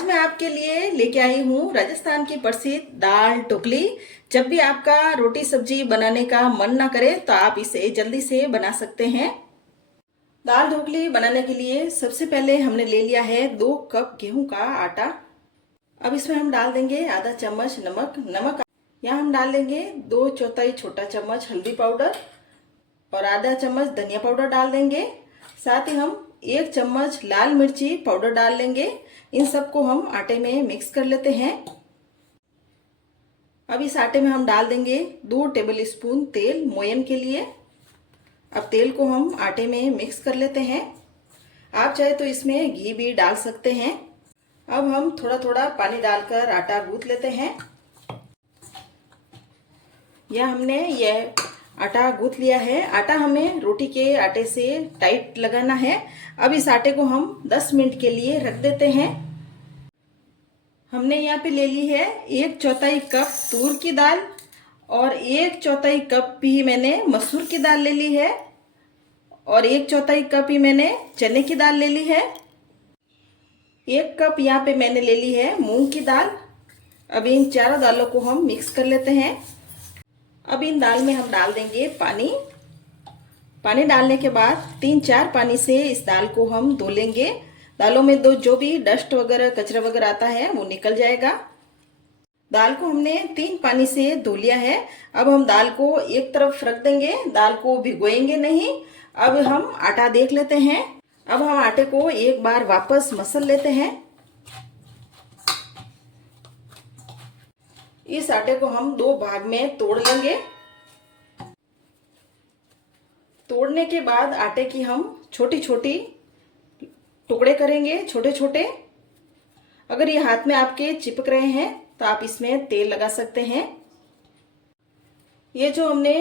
आज मैं आपके लिए लेके आई हूँ राजस्थान की प्रसिद्ध दाल ढोकली। जब भी आपका रोटी सब्जी बनाने का मन ना करे तो आप इसे जल्दी से बना सकते हैं। दाल ढोकली बनाने के लिए सबसे पहले हमने ले लिया है 2 कप गेहूं का आटा। अब इसमें हम डाल देंगे आधा चम्मच नमक। यहाँ हम डाल लेंगे 2/4 छोटा चम्मच हल्दी पाउडर और आधा चम्मच धनिया पाउडर डाल देंगे। साथ ही हम 1 चम्मच लाल मिर्ची पाउडर डाल लेंगे। इन सबको हम आटे में मिक्स कर लेते हैं। अब इस आटे में हम डाल देंगे 2 टेबल स्पून तेल मोयन के लिए। अब तेल को हम आटे में मिक्स कर लेते हैं। आप चाहे तो इसमें घी भी डाल सकते हैं। अब हम थोड़ा थोड़ा पानी डालकर आटा गूंथ लेते हैं। यह हमने यह आटा गूंथ लिया है। आटा हमें रोटी के आटे से टाइट लगाना है। अब इस आटे को हम 10 मिनट के लिए रख देते हैं। हमने यहाँ पे ले ली है 1/4 कप तूर की दाल और 1/4 कप ही मैंने मसूर की दाल ले ली है और 1/4 कप ही मैंने चने की दाल ले ली है। 1 कप यहाँ पे मैंने ले ली है मूंग की दाल। अब इन चारों दालों को हम मिक्स कर लेते हैं। अब इन दाल में हम डाल देंगे पानी डालने के बाद 3-4 पानी से इस दाल को हम धो लेंगे। दालों में जो भी डस्ट वगैरह कचरा वगैरह आता है वो निकल जाएगा। दाल को हमने 3 पानी से धो लिया है। अब हम दाल को एक तरफ रख देंगे, दाल को भिगोएंगे नहीं। अब हम आटा देख लेते हैं। अब हम आटे को एक बार वापस मसल लेते हैं। इस आटे को हम 2 भाग में तोड़ लेंगे। तोड़ने के बाद आटे की हम छोटी छोटी टुकड़े करेंगे, छोटे छोटे। अगर ये हाथ में आपके चिपक रहे हैं तो आप इसमें तेल लगा सकते हैं। ये जो हमने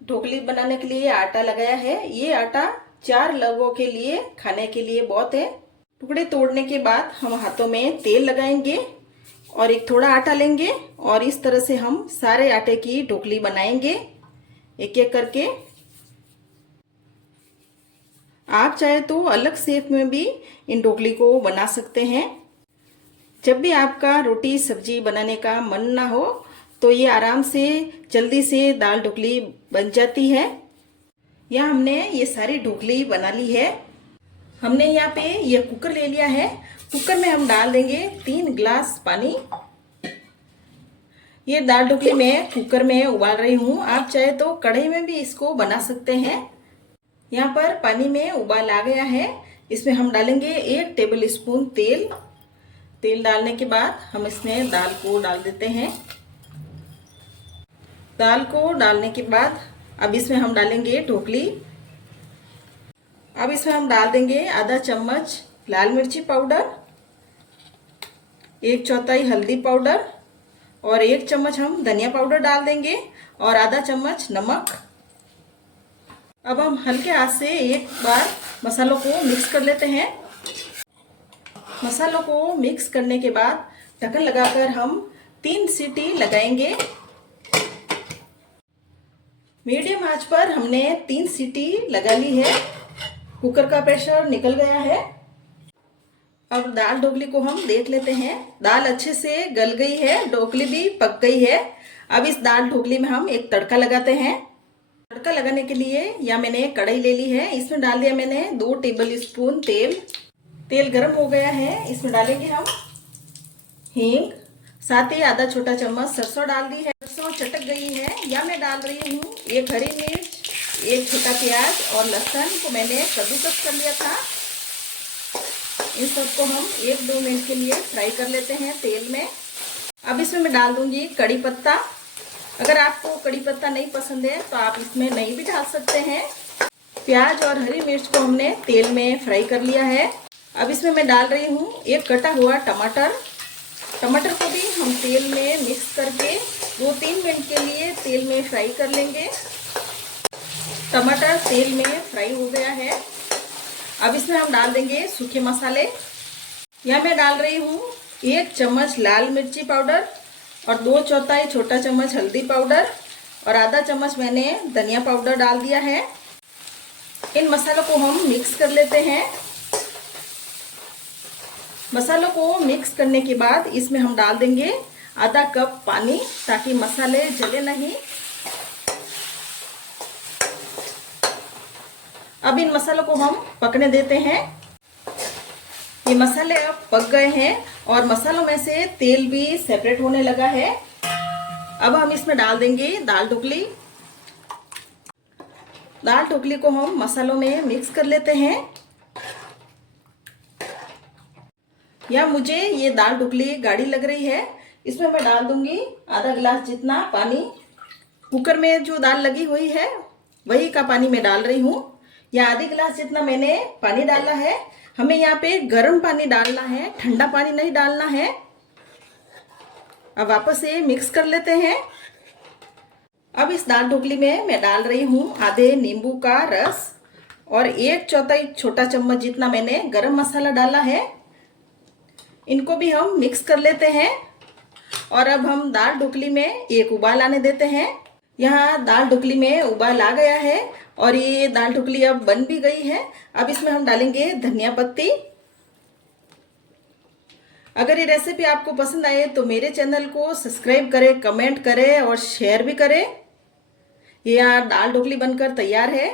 ढोकली बनाने के लिए आटा लगाया है, ये आटा 4 लोगों के लिए खाने के लिए बहुत है। टुकड़े तोड़ने के बाद हम हाथों में तेल लगाएंगे और एक थोड़ा आटा लेंगे और इस तरह से हम सारे आटे की ढोकली बनाएंगे एक एक करके। आप चाहे तो अलग शेप में भी इन ढोकली को बना सकते हैं। जब भी आपका रोटी सब्जी बनाने का मन ना हो तो ये आराम से जल्दी से दाल ढोकली बन जाती है। यहाँ हमने ये सारी ढोकली बना ली है। हमने यहाँ पे ये कुकर ले लिया है। कुकर में हम डाल देंगे 3 गिलास पानी। ये दाल ढोकली मैं कुकर में उबाल रही हूँ। आप चाहे तो कढ़ाई में भी इसको बना सकते हैं। यहाँ पर पानी में उबाल आ गया है। इसमें हम डालेंगे 1 टेबल स्पून तेल डालने के बाद हम इसमें दाल को डाल देते हैं। दाल को डालने के बाद अब इसमें हम डालेंगे ढोकली। अब इसमें हम डाल देंगे आधा चम्मच लाल मिर्ची पाउडर, 1/4 हल्दी पाउडर और 1 चम्मच हम धनिया पाउडर डाल देंगे और आधा चम्मच नमक। अब हम हल्के हाथ से एक बार मसालों को मिक्स कर लेते हैं। मसालों को मिक्स करने के बाद ढक्कन लगाकर हम 3 सीटी लगाएंगे। मीडियम आंच पर हमने 3 सीटी लगा ली है। कुकर का प्रेशर निकल गया है। अब दाल ढोकली को हम देख लेते हैं। दाल अच्छे से गल गई है, ढोकली भी पक गई है। अब इस दाल ढोकली में हम एक तड़का लगाते हैं। तड़का लगाने के लिए या मैंने कढ़ाई ले ली है। इसमें डाल दिया मैंने 2 टेबल स्पून तेल गर्म हो गया है। इसमें डालेंगे हम हींग, साथ ही आधा छोटा चम्मच सरसों डाल दी है। सरसों चटक गई है या मैं डाल रही हूँ 1 हरी मिर्च, 1 छोटा प्याज और लहसुन को मैंने कद्दूकस कर लिया था। इन सबको हम 1-2 मिनट के लिए फ्राई कर लेते हैं तेल में। अब इसमें मैं डाल दूंगी कड़ी पत्ता। अगर आपको कड़ी पत्ता नहीं पसंद है तो आप इसमें नहीं भी डाल सकते हैं। प्याज और हरी मिर्च को हमने तेल में फ्राई कर लिया है। अब इसमें मैं डाल रही हूँ 1 कटा हुआ टमाटर को भी हम तेल में मिक्स करके 2-3 मिनट के लिए तेल में फ्राई कर लेंगे। टमाटर तेल में फ्राई हो गया है। अब इसमें हम डाल देंगे सूखे मसाले। यहाँ मैं डाल रही हूँ 1 चम्मच लाल मिर्ची पाउडर और 2/4 छोटा चम्मच हल्दी पाउडर और आधा चम्मच मैंने धनिया पाउडर डाल दिया है। इन मसालों को हम मिक्स कर लेते हैं। मसालों को मिक्स करने के बाद इसमें हम डाल देंगे आधा कप पानी, ताकि मसाले जले नहीं। अब इन मसालों को हम पकने देते हैं। ये मसाले अब पक गए हैं और मसालों में से तेल भी सेपरेट होने लगा है। अब हम इसमें डाल देंगे दाल ढोकली। दाल ढोकली को हम मसालों में मिक्स कर लेते हैं। या मुझे ये दाल ढोकली गाढ़ी लग रही है, इसमें मैं डाल दूंगी आधा गिलास जितना पानी। कुकर में जो दाल लगी हुई है वही का पानी मैं डाल रही हूँ। या आधी गिलास जितना मैंने पानी डाला है। हमें यहाँ पे गर्म पानी डालना है, ठंडा पानी नहीं डालना है। अब वापस से मिक्स कर लेते हैं। अब इस दाल ढोकली में मैं डाल रही हूँ आधे नींबू का रस और 1/4 छोटा चम्मच जितना मैंने गरम मसाला डाला है। इनको भी हम मिक्स कर लेते हैं और अब हम दाल ढोकली में एक उबाल आने देते हैं। यहाँ दाल ढोकली में उबाल आ गया है और ये दाल ढोकली अब बन भी गई है। अब इसमें हम डालेंगे धनिया पत्ती। अगर ये रेसिपी आपको पसंद आए तो मेरे चैनल को सब्सक्राइब करें, कमेंट करें और शेयर भी करें। ये यहाँ दाल ढोकली बनकर तैयार है।